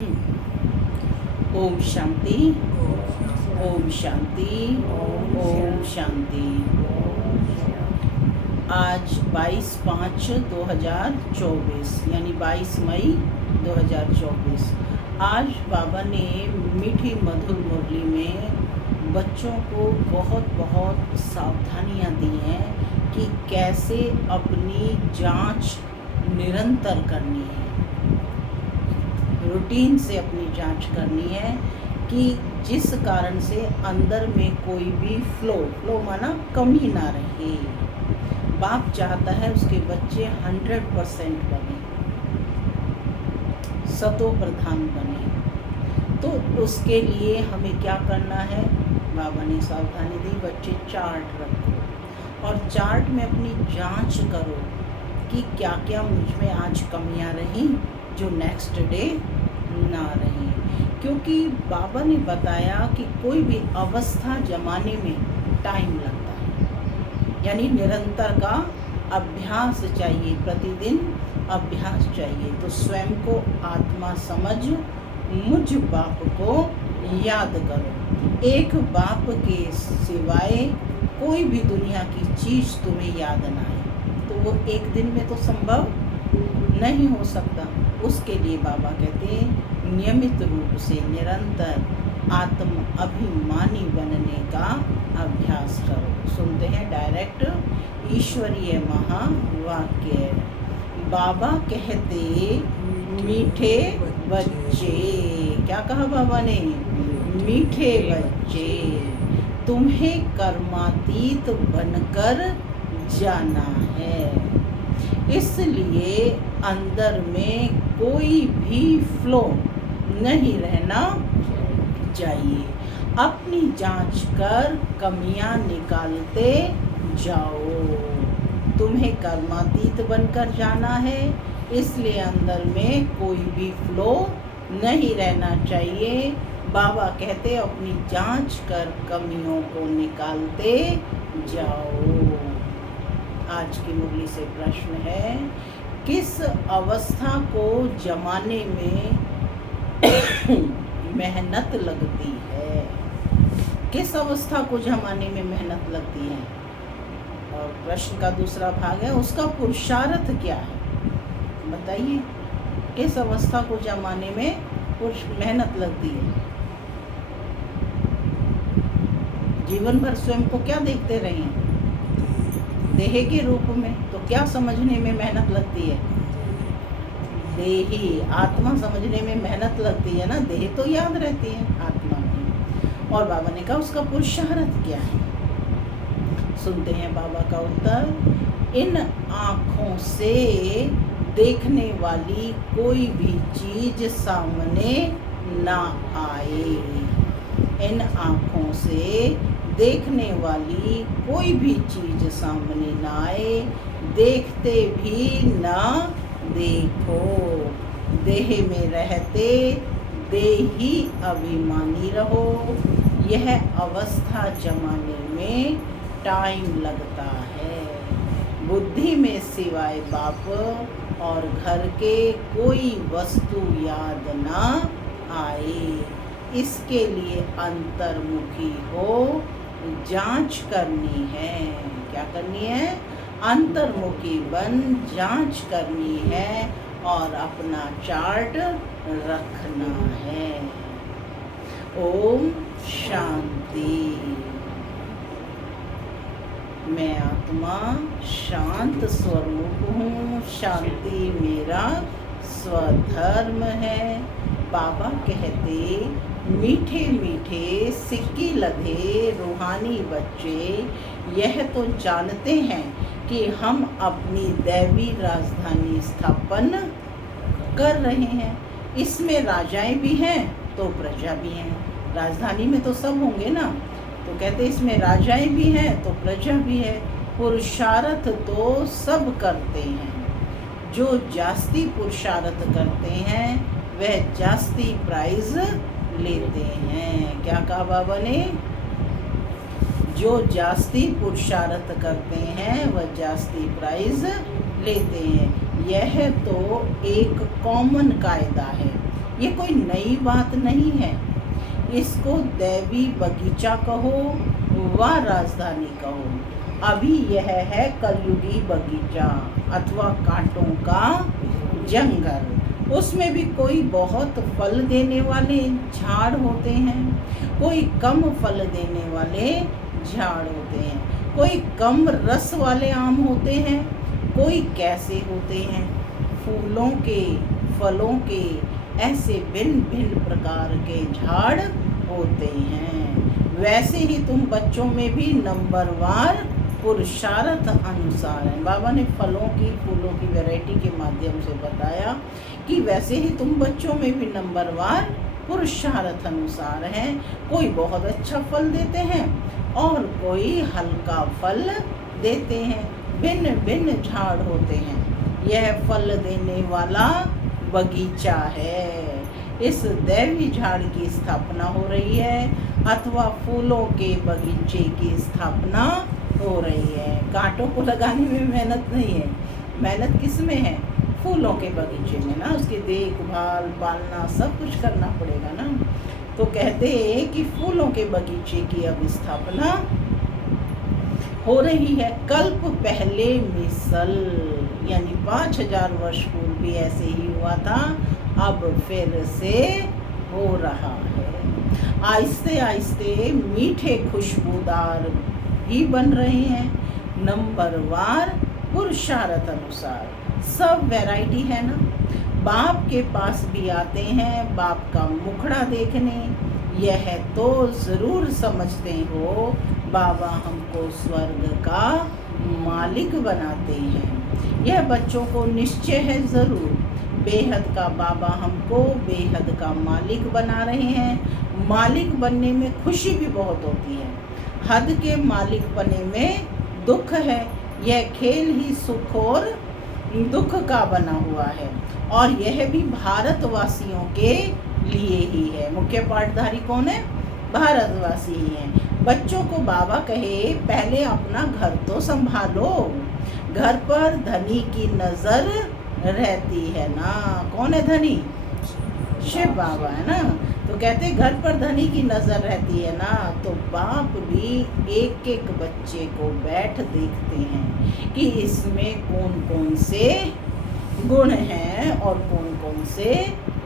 ओम शांति। ओम शांति। ओम शांति। आज 22/5/2024 यानी 22 मई 2024। आज बाबा ने मीठी मधुर मुरली में बच्चों को बहुत बहुत सावधानियां दी हैं कि कैसे अपनी जांच निरंतर करनी है, रूटीन से अपनी जांच करनी है कि जिस कारण से अंदर में कोई भी फ्लो माना कमी ना रहे। बाप चाहता है उसके बच्चे 100% बने, सतो प्रधान बने। तो उसके लिए हमें क्या करना है? बाबा ने सावधानी दी, बच्चे चार्ट रखो और चार्ट में अपनी जांच करो कि क्या क्या मुझ में आज कमियां रहीं जो नेक्स्ट डे ना रही। क्योंकि बाबा ने बताया कि कोई भी अवस्था जमाने में टाइम लगता है, यानी निरंतर का अभ्यास चाहिए, प्रतिदिन अभ्यास चाहिए। तो स्वयं को आत्मा समझ मुझ बाप को याद करो। एक बाप के सिवाय कोई भी दुनिया की चीज़ तुम्हें याद ना आए तो वो एक दिन में तो संभव नहीं हो सकता। उसके लिए बाबा कहते हैं नियमित रूप से निरंतर आत्म अभिमानी बनने का अभ्यास करो। सुनते हैं डायरेक्ट ईश्वरीय महावाक्य। बाबा कहते मीठे बच्चे, क्या कहा बाबा ने? मीठे बच्चे, तुम्हें कर्मातीत बनकर जाना है। इसलिए अंदर में कोई भी फ्लो नहीं रहना चाहिए। अपनी जांच कर कमियां निकालते जाओ। तुम्हें कर्मातीत बनकर जाना है, इसलिए अंदर में कोई भी फ्लो नहीं रहना चाहिए। बाबा कहते अपनी जांच कर कमियों को निकालते जाओ। आज की मुरली से प्रश्न है, किस अवस्था को जमाने में मेहनत लगती है? किस अवस्था को जमाने में मेहनत लगती है? और प्रश्न का दूसरा भाग है, उसका पुरुषार्थ क्या है? बताइए, किस अवस्था को जमाने में मेहनत लगती है? जीवन भर स्वयं को क्या देखते रहे हैं? देह के रूप में। तो क्या समझने में मेहनत लगती है? देही आत्मा समझने में मेहनत लगती है ना। देह तो याद रहती है, आत्मा नहीं। और बाबा ने कहा उसका पुरुषार्थ क्या है? सुनते हैं बाबा का उत्तर। इन आँखों से देखने वाली कोई भी चीज सामने ना आए। इन आँखों से देखने वाली कोई भी चीज सामने ना आए, देखते भी ना देखो। देह में रहते देही अभिमानी रहो। यह अवस्था जमाने में टाइम लगता है। बुद्धि में सिवाय बाप और घर के कोई वस्तु याद ना आए, इसके लिए अंतर्मुखी हो जांच करनी है। क्या करनी है? अंतर्मुखी बन जांच करनी है और अपना चार्ट रखना है। ओम शांति। मैं आत्मा शांत स्वरूप हूँ, शांति मेरा स्वधर्म है। बाबा कहते मीठे मीठे सिक्की लधे रूहानी बच्चे यह तो जानते हैं कि हम अपनी दैवी राजधानी स्थापन कर रहे हैं। इसमें राजाएं भी हैं तो प्रजा भी हैं। राजधानी में तो सब होंगे ना। तो कहते इसमें राजाएं भी हैं तो प्रजा भी है। पुरुषार्थ तो सब करते हैं। जो जास्ती पुरुषार्थ करते हैं वह जास्ती प्राइज लेते हैं। क्या कहा बाबा ने? जो जास्ती पुरुषार्थ करते हैं वह जास्ती प्राइज लेते हैं। यह तो एक कॉमन कायदा है। ये कोई नई बात नहीं है। इसको दैवी बगीचा कहो व राजधानी कहो, अभी यह है कलयुगी बगीचा अथवा कांटों का जंगल। उसमें भी कोई बहुत फल देने वाले झाड़ होते हैं, कोई कम फल देने वाले झाड़ होते हैं, कोई कम रस वाले आम होते हैं, कोई कैसे होते हैं फूलों के, फलों के, ऐसे भिन्न भिन्न प्रकार के झाड़ होते हैं। वैसे ही तुम बच्चों में भी नंबरवार पुरुषार्थ अनुसार है। बाबा ने फलों की, फूलों की वैरायटी के माध्यम से बताया कि वैसे ही तुम बच्चों में भी नंबरवार पुरुषार्थ अनुसार हैं। कोई बहुत अच्छा फल देते हैं और कोई हल्का फल देते हैं, भिन्न भिन्न झाड़ होते हैं। यह फल देने वाला बगीचा है। इस दैवी झाड़ की स्थापना हो रही है अथवा फूलों के बगीचे की स्थापना हो रही है। कांटों को लगाने में मेहनत नहीं है, मेहनत किस में है? फूलों के बगीचे में ना, उसकी देखभाल, पालना सब कुछ करना पड़ेगा ना। तो कहते हैं कि फूलों के बगीचे की अब स्थापना हो रही है। कल्प पहले मिसल, यानी 5000 वर्ष पूर्व भी ऐसे ही हुआ था, अब फिर से हो रहा है। आहिस्ते आहिस्ते मीठे खुशबूदार भी बन रहे हैं, नंबरवार पुरुषार्थ अनुसार। सब वैरायटी है ना। बाप के पास भी आते हैं बाप का मुखड़ा देखने। यह तो ज़रूर समझते हो बाबा हमको स्वर्ग का मालिक बनाते हैं। यह बच्चों को निश्चय है ज़रूर। बेहद का बाबा हमको बेहद का मालिक बना रहे हैं। मालिक बनने में खुशी भी बहुत होती है, हद के मालिक बने में दुख है। यह खेल ही सुख और दुख का बना हुआ है और यह भी भारतवासियों के लिए ही है। मुख्य पाठधारी कौन है? भारतवासी ही हैं। बच्चों को बाबा कहे पहले अपना घर तो संभालो, घर पर धनी की नज़र रहती है ना। कौन है धनी? शिव बाबा है ना। तो कहते घर पर धनी की नज़र रहती है ना। तो बाप भी एक एक बच्चे को बैठ देखते हैं कि इसमें कौन कौन से गुण हैं और कौन कौन से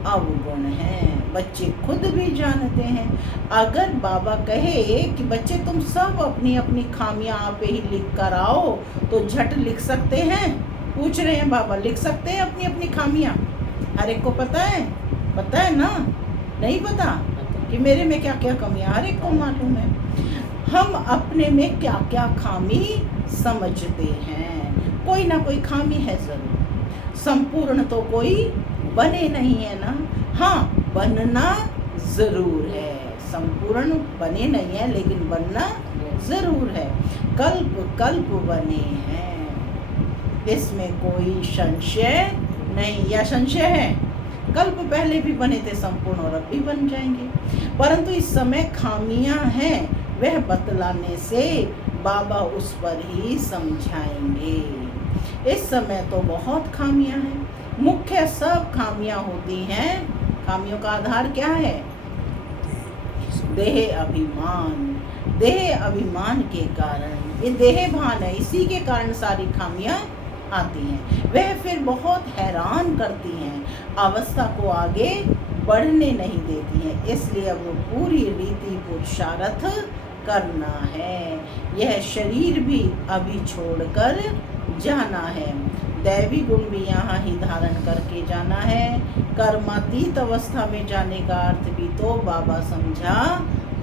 अवगुण हैं। बच्चे खुद भी जानते हैं। अगर बाबा कहे कि बच्चे तुम सब अपनी अपनी खामियां आप ही लिख कर आओ, तो झट लिख सकते हैं? पूछ रहे हैं बाबा, लिख सकते हैं अपनी अपनी खामियां? हर एक को पता है? पता है ना? नहीं पता कि मेरे में क्या क्या कमियां? हर एक को मालूम है। हम अपने में क्या क्या खामी समझते हैं। कोई ना कोई खामी है ज़रूर। संपूर्ण तो कोई बने नहीं है ना। हाँ, बनना ज़रूर है। संपूर्ण बने नहीं है लेकिन बनना ज़रूर है। कल्प कल्प बने हैं, इसमें कोई संशय नहीं। या संशय है? कल्प पहले भी बने थे संपूर्ण और अब भी बन जाएंगे, परंतु इस समय खामियां हैं, वह बतलाने से बाबा उस पर ही समझाएंगे। इस समय तो बहुत खामियां हैं। मुख्य सब खामियां होती हैं। खामियों का आधार क्या है? देह अभिमान। देह अभिमान के कारण ये देह भान है, इसी के कारण सारी खामियां आती हैं। वह फिर बहुत हैरान करती हैं, अवस्था को आगे बढ़ने नहीं देती हैं। इसलिए अब वो पूरी रीति पुरुषार्थ करना है। यह शरीर भी अभी छोड़कर जाना है। दैवी गुण भी यहाँ ही धारण करके जाना है। कर्मातीत अवस्था में जाने का अर्थ भी तो बाबा समझा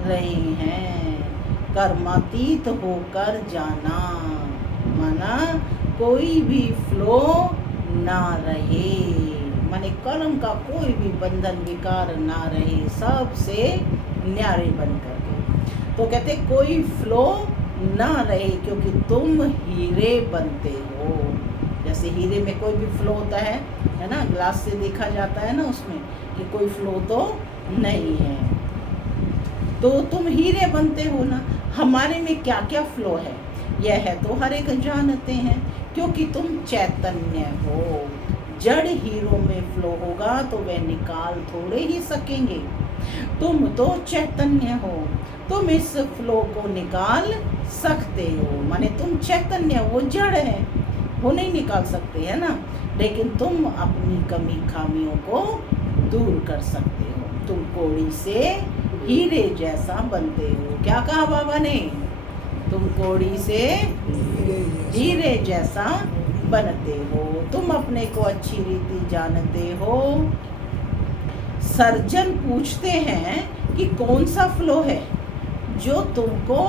रहे हैं। कर्मातीत होकर जाना माना कोई भी फ्लो ना रहे, माने कर्म का कोई भी बंधन विकार ना रहे, सबसे न्यारे बन करके। तो कहते कोई फ्लो ना रहे, क्योंकि तुम हीरे बनते हो। जैसे हीरे में कोई भी फ्लो होता है ना, ग्लास से देखा जाता है ना उसमें कि कोई फ्लो तो नहीं है। तो तुम हीरे बनते हो ना। हमारे में क्या क्या फ्लो है यह है तो हर एक जानते हैं, क्योंकि तुम चैतन्य हो। जड़ हीरो में फ्लो होगा तो वह निकाल थोड़े ही सकेंगे। तुम तो चैतन्य हो, तुम इस फ्लो को निकाल सकते हो। माने तुम चैतन्य, वो जड़ है, वो नहीं निकाल सकते, है ना। लेकिन तुम अपनी कमी खामियों को दूर कर सकते हो। तुम कोड़ी से हीरे जैसा बनते हो। क्या कहा बाबा ने? तुम कोड़ी से हीरे जैसा बनते हो। तुम अपने को अच्छी रीति जानते हो। सर्जन पूछते हैं कि कौन सा फ्लो है जो तुमको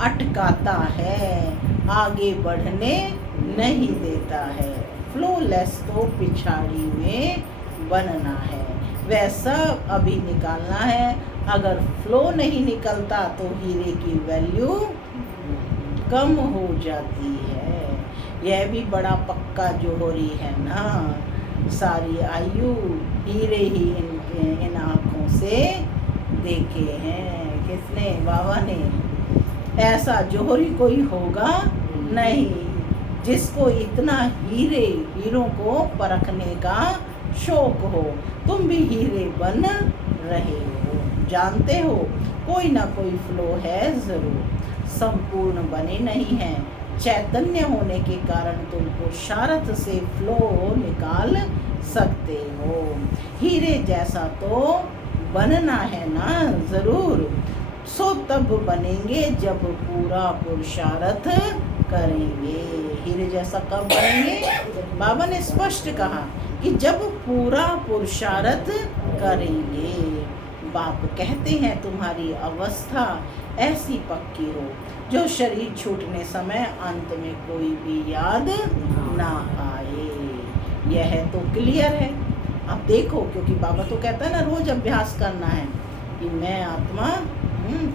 अटकाता है, आगे बढ़ने नहीं देता है। फ्लोलेस तो पिछाड़ी में बनना है, वैसा अभी निकालना है। अगर फ्लो नहीं निकलता तो हीरे की वैल्यू कम हो जाती है। यह भी बड़ा पक्का जोहरी है ना। सारी आयु हीरे ही इन आँखों से देखे हैं। किसने? बाबा ने। ऐसा जोहरी कोई होगा नहीं जिसको इतना हीरों को परखने का शौक हो। तुम भी हीरे बन रहे हो, जानते हो कोई ना कोई फ्लो है जरूर, संपूर्ण बने नहीं हैं। चैतन्य होने के कारण तुम पुरुषार्थ से फ्लो निकाल सकते हो। हीरे जैसा तो बनना है ना जरूर, सो तब बनेंगे जब पूरा पुरुषार्थ करेंगे। हीरे जैसा कब बनेंगे? बाबा ने स्पष्ट कहा कि जब पूरा पुरुषार्थ करेंगे। बाप कहते हैं तुम्हारी अवस्था ऐसी पक्की हो जो शरीर छूटने समय अंत में कोई भी याद ना आए। यह तो क्लियर है। अब देखो, क्योंकि बाबा तो कहता है ना रोज अभ्यास करना है कि मैं आत्मा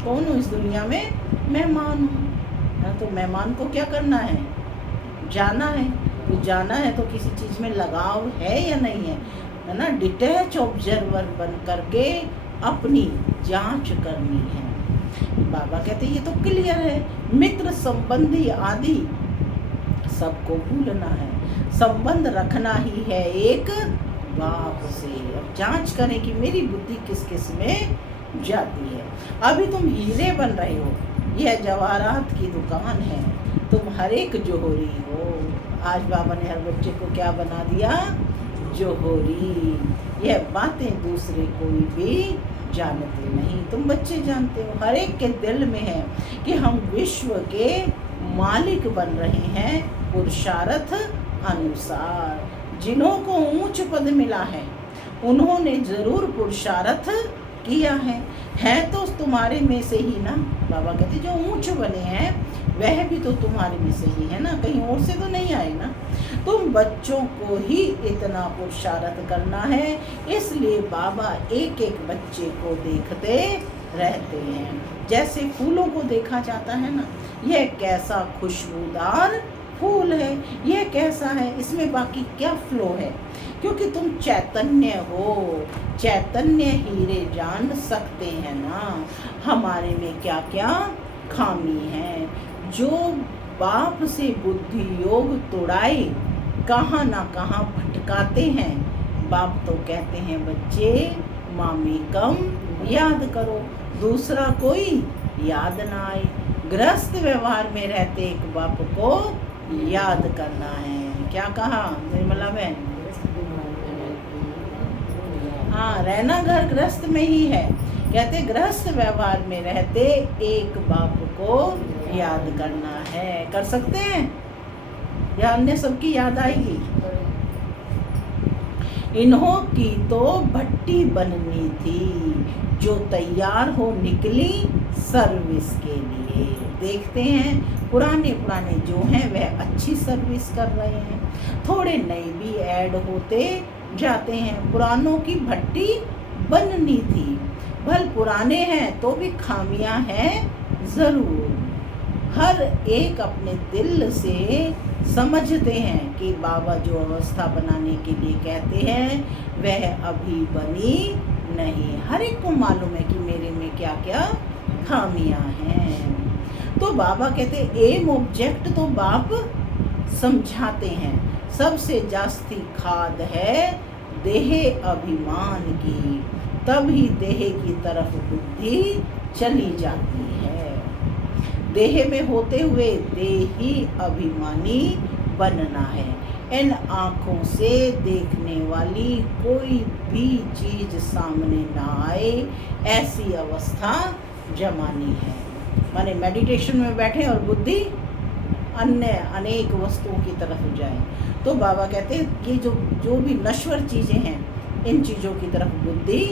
कौन हूँ इस दुनिया में? मेहमान हूँ। तो मेहमान को क्या करना है? जाना है। तो जाना है तो किसी चीज़ में लगाव है या नहीं है ना। डिटैच ऑब्जर्वर बन करके अपनी जांच करनी है। बाबा कहते ये तो क्लियर है। मित्र संबंधी आदि सबको भूलना है, संबंध रखना ही है एक बाप से। अब जांच करें कि मेरी बुद्धि किस किस में जाती है। अभी तुम हीरे बन रहे हो, यह जवाहरात की दुकान है, तुम हर एक जोहरी हो। आज बाबा ने हर बच्चे को क्या बना दिया? जोहरी। यह बातें दूसरे कोई भी जानते नहीं, तुम बच्चे जानते हो। हर एक के दिल में है कि हम विश्व के मालिक बन रहे हैं पुरुषार्थ अनुसार। जिन्हों को ऊंच पद मिला है उन्होंने जरूर पुरुषार्थ किया है तो तुम्हारे में से ही ना। बाबा कहते जो ऊंच बने हैं वह भी तो तुम्हारे में से ही है ना, कहीं और से तो नहीं आए ना। तुम बच्चों को ही इतना पुरुषार्थ करना है, इसलिए बाबा एक एक बच्चे को देखते रहते हैं जैसे फूलों को देखा जाता है ना। यह कैसा खुशबूदार फूल है, यह कैसा है, इसमें बाकी क्या फ्लो है। क्योंकि तुम चैतन्य हो, चैतन्य हीरे जान सकते हैं ना हमारे में क्या क्या खामी है। जो बाप से बुद्धि योग तोड़ाए कहाँ ना कहाँ भटकाते हैं। बाप तो कहते हैं बच्चे मामी कम याद करो, दूसरा कोई याद ना आए। गृहस्थ व्यवहार में रहते एक बाप को याद करना है। क्या कहा निर्मला बहन? हाँ, रहना घर गृहस्थ में ही है। कहते गृहस्थ व्यवहार में रहते एक बाप को याद करना है। कर सकते हैं या अन्य सबकी याद आएगी? इन्हों की तो भट्टी बननी थी जो तैयार हो निकली सर्विस के लिए। देखते हैं पुराने जो हैं वह अच्छी सर्विस कर रहे हैं, थोड़े नए भी ऐड होते जाते हैं। पुरानों की भट्टी बननी थी, भल पुराने हैं तो भी खामियां हैं जरूर। हर एक अपने दिल से समझते हैं कि बाबा जो अवस्था बनाने के लिए कहते हैं वह अभी बनी नहीं। हर एक को मालूम है कि मेरे में क्या क्या खामियां हैं। तो बाबा कहते एम ऑब्जेक्ट तो बाप समझाते हैं, सबसे जास्ती खाद है देह अभिमान की, तभी देह की तरफ बुद्धि चली जाती है। देह में होते हुए देही अभिमानी बनना है। इन आँखों से देखने वाली कोई भी चीज सामने ना आए, ऐसी अवस्था जमानी है। माने मेडिटेशन में बैठे और बुद्धि अन्य अनेक वस्तुओं की तरफ जाए। तो बाबा कहते हैं कि जो भी नश्वर चीज़ें हैं, इन चीज़ों की तरफ बुद्धि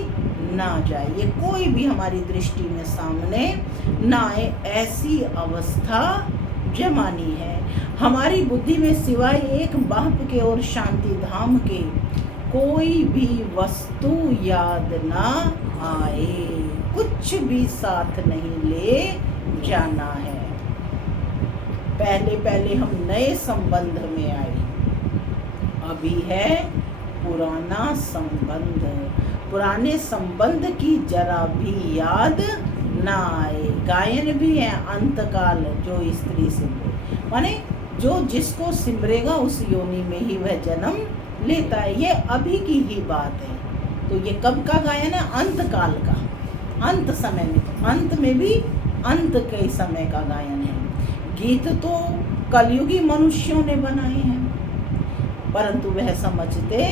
ना जाए, ये कोई भी हमारी दृष्टि में सामने ना आए, ऐसी अवस्था जमानी है। हमारी बुद्धि में सिवाय एक बाप के और शांति धाम के कोई भी वस्तु याद ना आए, कुछ भी साथ नहीं ले जाना है। पहले पहले हम नए संबंध में आए, अभी है पुराना संबंध। पुराने संबंध की जरा भी याद ना आए। गायन भी है अंतकाल जो स्त्री सिमरे, माने जो जिसको सिमरेगा उस योनि में ही वह जन्म लेता है। ये अभी की ही बात है। तो ये कब का गायन है? अंतकाल का, अंत समय में। तो अंत में भी अंत के समय का गायन है। गीत तो कलयुगी मनुष्यों ने बनाए हैं, परंतु वह समझते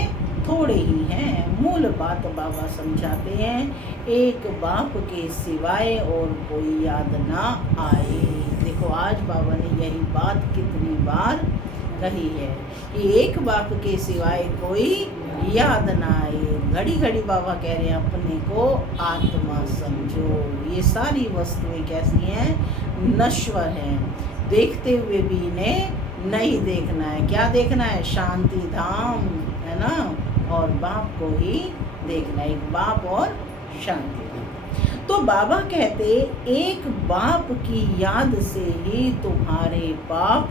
थोड़े ही हैं। मूल बात बाबा समझाते हैं, एक बाप के सिवाय और कोई याद ना आए। देखो आज बाबा ने यही बात कितनी बार कही है कि एक बाप के सिवाय कोई याद ना आए। घड़ी घड़ी बाबा कह रहे हैं अपने को आत्मा समझो। ये सारी वस्तुएं कैसी हैं? नश्वर हैं। देखते हुए भी इन्हें नहीं देखना है। क्या देखना है? शांति धाम, है ना, और बाप को ही देखना है। एक बाप और शांति धाम। तो बाबा कहते एक बाप की याद से ही तुम्हारे पाप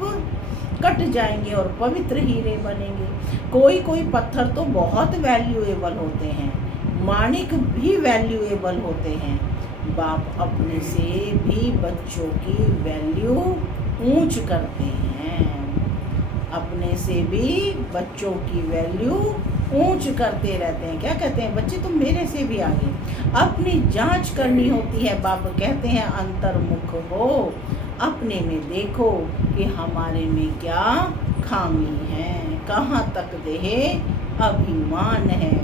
कट जाएंगे और पवित्र हीरे बनेंगे। कोई कोई पत्थर तो बहुत वैल्यूएबल होते हैं, माणिक भी वैल्यूएबल होते हैं। बाप अपने से भी बच्चों की वैल्यू ऊंच करते हैं, अपने से भी बच्चों की वैल्यू ऊंच करते रहते हैं। क्या कहते हैं? बच्चे तुम मेरे से भी आगे। अपनी जांच करनी होती है। बाप कहते हैं अंतर्मुख हो, अपने में देखो कि हमारे में क्या खामी है, कहाँ तक देह अभिमान है।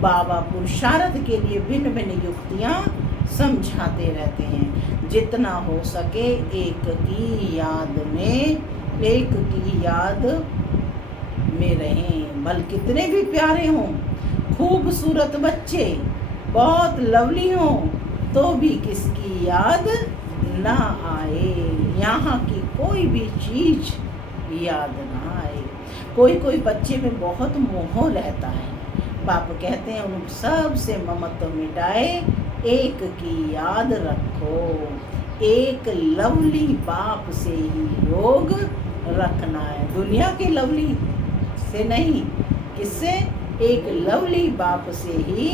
बाबा पुरुषार्थ के लिए भिन्न भिन्न युक्तियाँ समझाते रहते हैं। जितना हो सके एक की याद में रहें, भले कितने भी प्यारे हों, खूबसूरत बच्चे, बहुत लवली हों, तो भी किसकी याद ना आए। यहाँ की कोई भी चीज याद ना आए। कोई कोई बच्चे में बहुत मोह रहता है। बाप कहते हैं उन सब से ममत्व मिटाए, एक की याद रखो। एक लवली बाप से ही योग रखना है, दुनिया के लवली से नहीं। किससे? एक लवली बाप से ही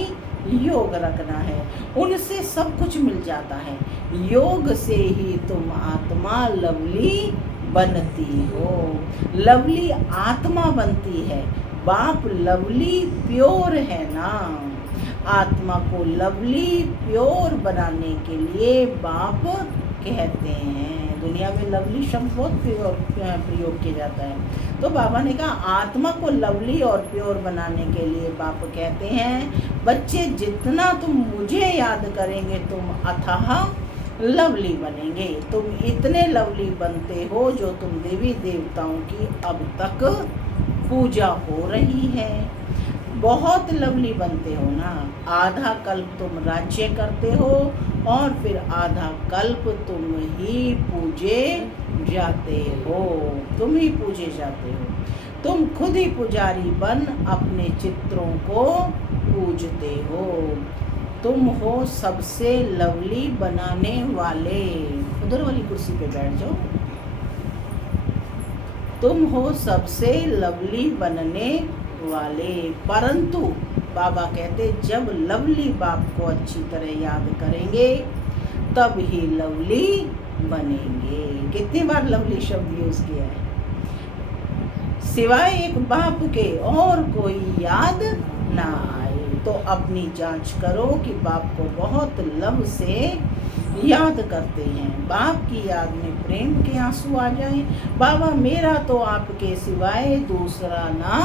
योग रखना है। उनसे सब कुछ मिल जाता है। योग से ही तुम आत्मा लवली बनती हो। लवली आत्मा बनती है। बाप लवली प्योर है ना। आत्मा को लवली प्योर बनाने के लिए बाप कहते हैं। दुनिया में लवली शब्द बहुत प्रयोग किया जाता है। तो बाबा ने कहा आत्मा को लवली और प्योर बनाने के लिए बाप कहते हैं बच्चे जितना तुम मुझे याद करेंगे तुम अथाह लवली बनेंगे। तुम इतने लवली बनते हो जो तुम देवी देवताओं की अब तक पूजा हो रही है। बहुत लवली बनते हो ना। आधा कल्प तुम राज्य करते हो और फिर आधा कल्प तुम ही पूजे जाते हो। तुम ही पूजे जाते हो। तुम खुद ही पुजारी बन अपने चित्रों को पूजते हो। तुम हो सबसे लवली बनाने वाले। उधर वाली कुर्सी पे बैठ जाओ। तुम हो सबसे लवली बनने वाले। परंतु बाबा कहते जब लवली बाप को अच्छी तरह याद करेंगे तब ही लवली बनेंगे। कितनी बार लवली शब्द यूज किया है? सिवाय एक बाप के और कोई याद ना आए। तो अपनी जांच करो कि बाप को बहुत लव से याद करते हैं, बाप की याद में प्रेम के आंसू आ जाए। बाबा मेरा तो आपके सिवाय दूसरा ना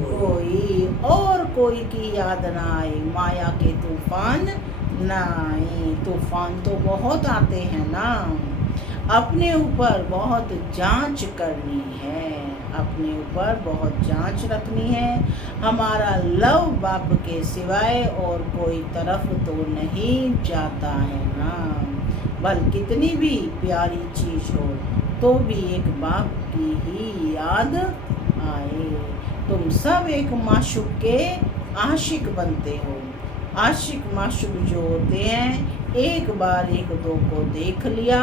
कोई, और कोई की याद ना आए, माया के तूफान ना आए। तूफान तो बहुत आते हैं ना, अपने ऊपर बहुत जांच करनी है, अपने ऊपर बहुत जांच रखनी है। हमारा लव बाप के सिवाय और कोई तरफ तो नहीं जाता है ना। भल कितनी भी प्यारी चीज हो तो भी एक बाप की ही याद आए। तुम सब एक माशूक के आशिक बनते हो। आशिक माशूक जो होते हैं, एक बार एक दो को देख लिया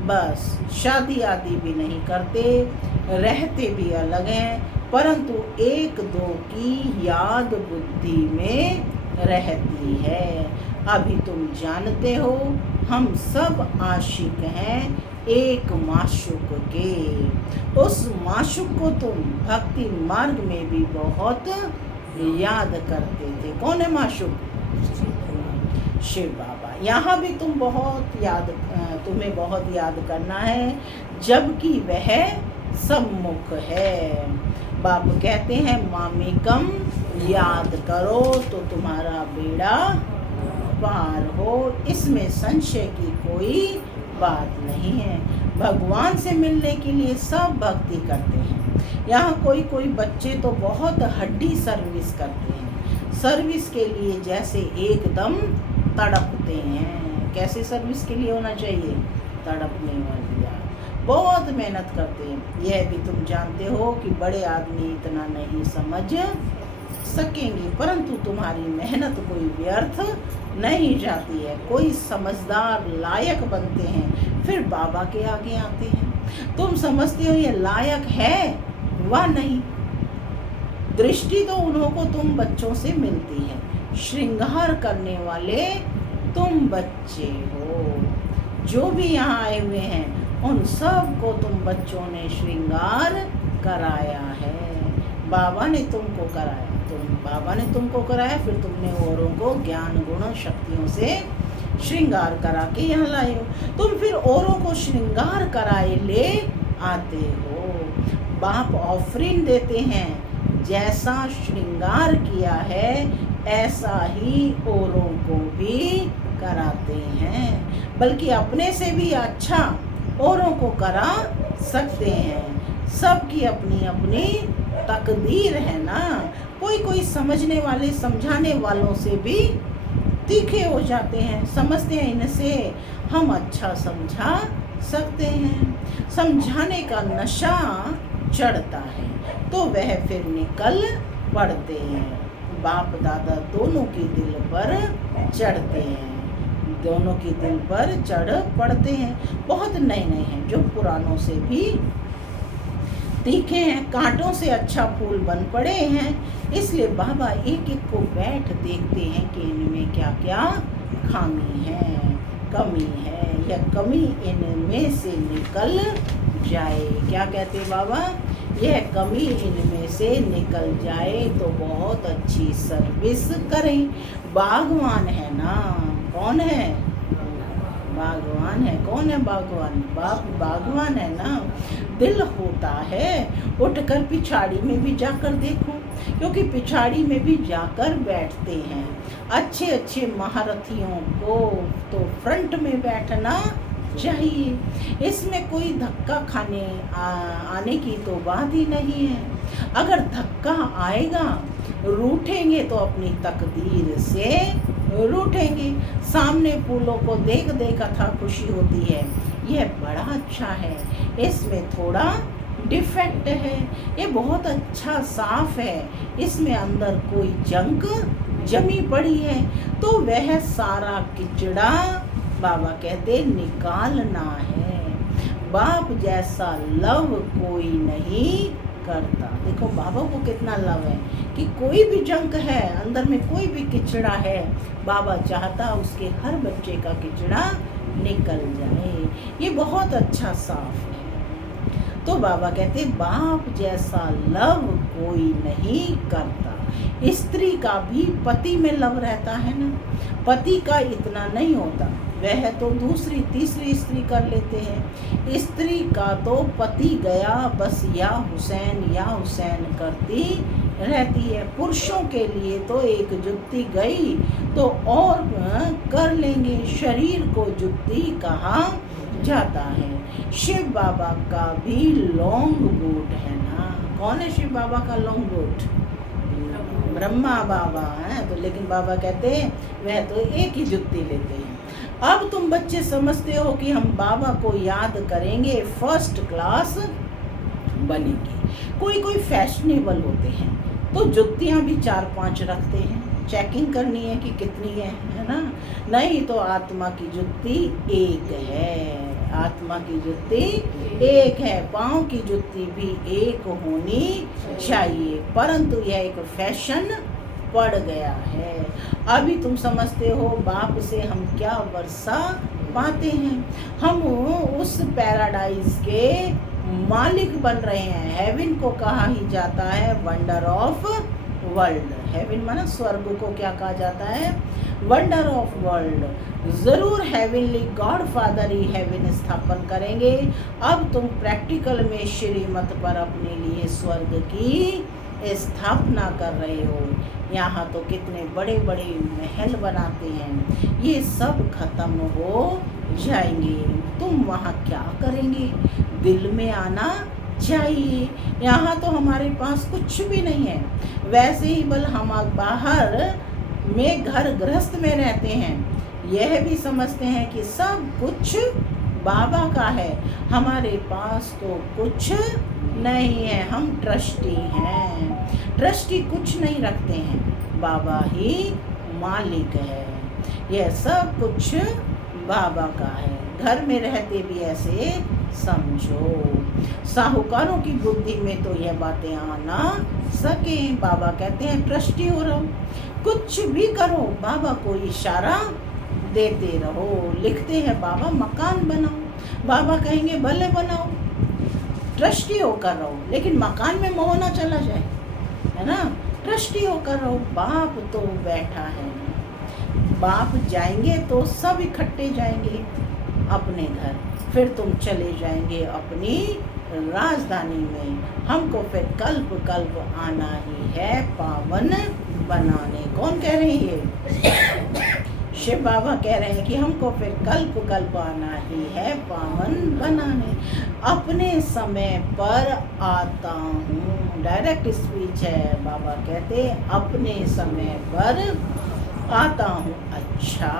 बस, शादी आदि भी नहीं करते, रहते भी अलग हैं, परंतु एक दो की याद बुद्धि में रहती है। अभी तुम जानते हो हम सब आशिक हैं एक माशूक के। उस माशूक को तुम भक्ति मार्ग में भी बहुत याद करते थे। कौन है माशूक? शिव बाबा। यहाँ भी तुम्हें बहुत याद करना है, जबकि वह सम्मुख है। बाप कहते हैं मामेकम याद करो तो तुम्हारा बेड़ा पार हो, इसमें संशय की कोई बात नहीं है। भगवान से मिलने के लिए सब भक्ति करते हैं। यहाँ कोई बच्चे तो बहुत हड्डी सर्विस करते हैं, सर्विस के लिए जैसे एकदम तड़पते हैं। कैसे सर्विस के लिए होना चाहिए? तड़पने वाली यार, बहुत मेहनत करते हैं। यह भी तुम जानते हो कि बड़े आदमी इतना नहीं समझ सकेंगे, परंतु तुम्हारी मेहनत कोई व्यर्थ नहीं जाती है। कोई समझदार लायक बनते हैं, फिर बाबा के आगे आते हैं। तुम समझते हो ये लायक है व नहीं, दृष्टि तो उन्हों को तुम बच्चों से मिलती है। श्रृंगार करने वाले तुम बच्चे हो। जो भी यहाँ आए हुए हैं उन सब को तुम बच्चों ने श्रृंगार कराया है। बाबा ने तुमको कराया, बाबा ने तुमको कराया, फिर तुमने औरों को ज्ञान गुण शक्तियों से श्रृंगार करा के यहाँ लाए हो। तुम फिर औरों को श्रृंगार कराए ले आते हो। बाप ऑफरिंग देते हैं, जैसा श्रृंगार किया है ऐसा ही औरों को भी कराते हैं, बल्कि अपने से भी अच्छा औरों को करा सकते हैं। सबकी अपनी अपनी तकदीर है ना। कोई समझने वाले समझाने वालों से भी तीखे हो जाते हैं, समझते हैं इनसे हम अच्छा समझा सकते हैं। समझाने का नशा चढ़ता है तो वह फिर निकल पड़ते हैं। बाप दादा दोनों के दिल पर चढ़ते हैं, दोनों के दिल पर चढ़ पड़ते हैं। बहुत नए हैं जो पुरानों से भी तीखे हैं, कांटों से अच्छा फूल बन पड़े हैं। इसलिए बाबा एक एक को बैठ देखते हैं कि इनमें क्या क्या खामी है, कमी है, यह कमी इनमें से निकल जाए। क्या कहते बाबा? यह कमी इनमें से निकल जाए तो बहुत अच्छी सर्विस करें। बागवान है ना। कौन है? बागवान है। कौन है बागवान? बाप बागवान है ना। दिल होता है उठकर पिछाड़ी में भी जाकर देखो, क्योंकि पिछाड़ी में भी जाकर बैठते हैं। अच्छे अच्छे महारथियों को तो फ्रंट में बैठना चाहिए। इसमें कोई धक्का खाने आने की तो बात ही नहीं है। अगर धक्का आएगा, रूठेंगे तो अपनी तकदीर से रूठेंगे। सामने फूलों को देख देख अथा खुशी होती है, यह बड़ा अच्छा है, इसमें थोड़ा डिफेक्ट है, ये बहुत अच्छा साफ है, इसमें अंदर कोई जंक जमी पड़ी है, तो वह सारा किचड़ा बाबा कहते निकालना है। बाप जैसा लव कोई नहीं करता। देखो बाबा को कितना लव है कि कोई भी जंक है, अंदर में कोई भी किचड़ा है, बाबा चाहता उसके हर बच्चे का किचड़ा निकल जाए। ये बहुत अच्छा साफ है। तो बाबा कहते बाप जैसा लव कोई नहीं करता। स्त्री का भी पति में लव रहता है ना, पति का इतना नहीं होता, वह तो दूसरी तीसरी स्त्री कर लेते हैं। स्त्री का तो पति गया बस या हुसैन करती रहती है। पुरुषों के लिए तो एक जुत्ती गई तो और कर लेंगे, शरीर को जुत्ती कहा जाता है। शिव बाबा का भी लॉन्ग बोट है ना। कौन है शिव बाबा का लॉन्ग बोट? ब्रह्मा बाबा है। तो लेकिन बाबा कहते हैं वह तो एक ही जुत्ती लेते हैं। अब तुम बच्चे समझते हो कि हम बाबा को याद करेंगे, फर्स्ट क्लास बनेंगे। कोई फैशनेबल होते हैं तो जुत्तियां भी 4-5 रखते हैं, चेकिंग करनी है कि कितनी है ना। नहीं तो आत्मा की जुत्ती एक है, आत्मा की जुत्ती एक है। पाँव की जुत्ती भी एक होनी चाहिए, परंतु यह एक फैशन पड़ गया है। अभी तुम समझते हो बाप से हम क्या वर्षा पाते हैं। हम उस पैराडाइज के मालिक बन रहे हैं। हेवन को कहा ही जाता है वंडर ऑफ वर्ल्ड। हेवन माना स्वर्ग को क्या कहा जाता है? Wonder of world. जरूर हेवनली गॉड फादर ही हेवन स्थापन करेंगे। अब तुम प्रैक्टिकल में श्रीमत पर अपने लिए स्वर्ग की स्थापना कर रहे हो। यहाँ तो कितने बड़े बड़े महल बनाते हैं, ये सब खत्म हो जाएंगे। तुम वहाँ क्या करेंगे? दिल में आना चाहिए। यहाँ तो हमारे पास कुछ भी नहीं है। वैसे ही बल हम बाहर में घर गृहस्थ में रहते हैं, यह भी समझते हैं कि सब कुछ बाबा का है, हमारे पास तो कुछ नहीं है। हम ट्रस्टी हैं। ट्रस्टी कुछ नहीं रखते हैं, बाबा ही मालिक है। यह सब कुछ बाबा का है। घर में रहते भी ऐसे समझो। साहूकारों की बुद्धि में तो यह बातें आना सके। बाबा कहते हैं ट्रस्टी हो रहो, कुछ भी करो, बाबा को इशारा देते रहो। लिखते हैं बाबा मकान बनाओ, बाबा कहेंगे भले बनाओ, ट्रस्टी होकर रहो। लेकिन मकान में मोह ना चला जाए, है ना। ट्रस्टी होकर रहो। बाप तो बैठा है, बाप जाएंगे तो सब इकट्ठे जाएंगे अपने घर, फिर तुम चले जाएंगे अपनी राजधानी में। हमको फिर कल्प कल्प आना ही है पावन बनाने। कौन कह रहे हैं? शिव बाबा कह रहे हैं कि हमको फिर कल्प कल्प आना ही है पावन बनाने। अपने समय पर आता हूँ, डायरेक्ट स्पीच है। बाबा कहते अपने समय पर आता हूँ। अच्छा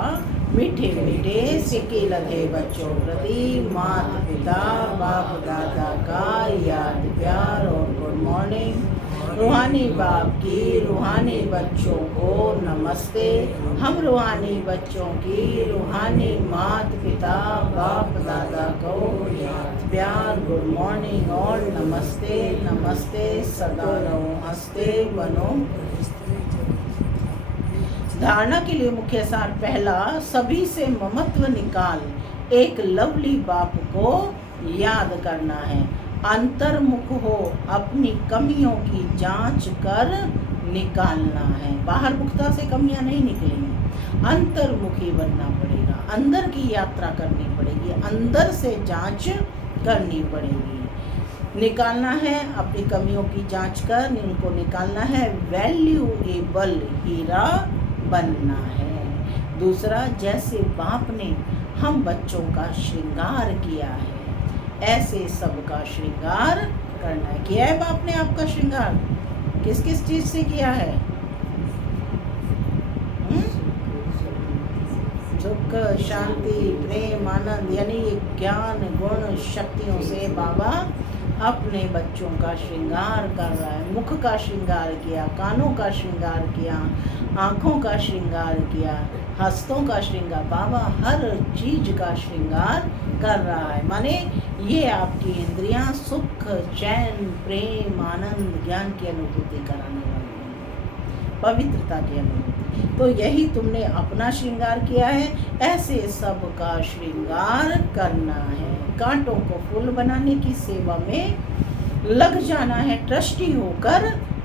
मीठे मीठे सिक्के लगे बच्चों प्रति माता पिता बाप दादा का याद प्यार और गुड मॉर्निंग। रूहानी बाप की रूहानी बच्चों को नमस्ते। हम रूहानी बच्चों की रूहानी माता पिता बाप दादा को याद प्यार गुड मॉर्निंग और नमस्ते नमस्ते। सदा रहो हंसते बनो। धारणा के लिए मुख्य सार पहला, सभी से ममत्व निकाल। एक लवली बाप को याद करना है। अंतर्मुख हो, अपनी कमियों की जांच कर निकालना है। बाहर मुखता से कमियां नहीं निकलेंगी, अंतर्मुखी बनना पड़ेगा। अंदर की यात्रा करनी पड़ेगी, अंदर से जांच करनी पड़ेगी। निकालना है अपनी कमियों की जांच कर, इनको निकालना है। वैल्यूएबल हीरा बनना है। दूसरा, जैसे बाप ने हम बच्चों का श्रृंगार किया है, ऐसे सबका श्रृंगार करना है। किया है बाप ने आपका श्रृंगार? किस किस चीज से किया है? सुख शांति प्रेम आनंद, यानी ज्ञान गुण शक्तियों से बाबा अपने बच्चों का श्रृंगार कर रहा है। मुख का श्रृंगार किया, कानों का श्रृंगार किया, आँखों का श्रृंगार किया, हस्तों का श्रृंगार। बाबा हर चीज का श्रृंगार कर रहा है। माने ये आपकी इंद्रियां सुख चैन प्रेम आनंद ज्ञान की अनुभूति कराने वाली हैं। पवित्रता की अनुभूति। तो यही तुमने अपना श्रृंगार किया है, ऐसे सबका श्रृंगार करना है। कांटों को फूल बनाने की सेवा में लग जाना है, ट्रस्टी होकर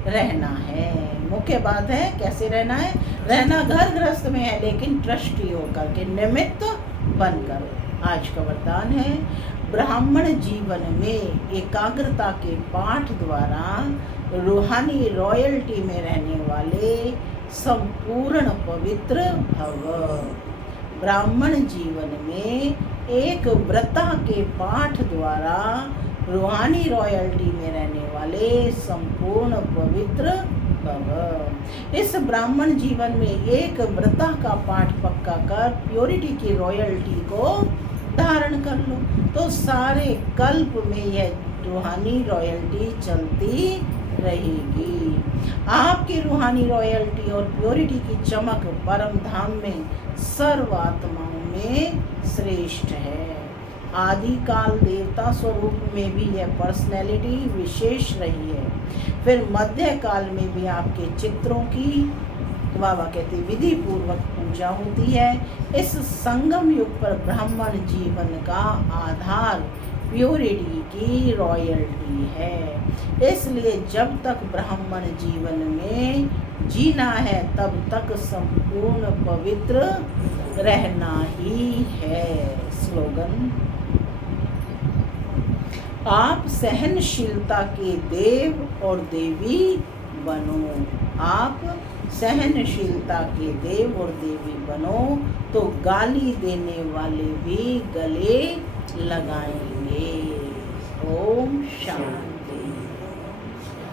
रहना है। मुख्य बात है कैसे रहना है। रहना घर गृहस्थ में है, लेकिन ट्रस्टी होकर के, निमित्त बनकर। आज का वरदान है, ब्राह्मण जीवन में एकाग्रता के पाठ द्वारा रूहानी रॉयल्टी में रहने वाले संपूर्ण पवित्र भव। ब्राह्मण जीवन में एक व्रता के पाठ द्वारा रूहानी रॉयल्टी में रहने वाले संपूर्ण पवित्र भव। इस ब्राह्मण जीवन में एक व्रता का पाठ पक्का कर प्योरिटी की रॉयल्टी को धारण कर लो, तो सारे कल्प में यह रूहानी रॉयल्टी चलती रहेगी। आपकी रूहानी रॉयल्टी और प्योरिटी की चमक परम धाम में सर्व आत्माओं में श्रेष्ठ है। आदि काल देवता स्वरूप में भी यह पर्सनैलिटी विशेष रही है। फिर मध्य काल में भी आपके चित्रों की बाबा कहते विधि पूर्वक पूजा होती है। इस संगम युग पर ब्राह्मण जीवन का आधार प्योरिटी की रॉयल्टी है। इसलिए जब तक ब्राह्मण जीवन में जीना है, तब तक संपूर्ण पवित्र रहना ही है। स्लोगन, आप सहनशीलता के देव और देवी बनो। आप सहनशीलता के देव और देवी बनो, तो गाली देने वाले भी गले लगाएंगे। ओम शांति।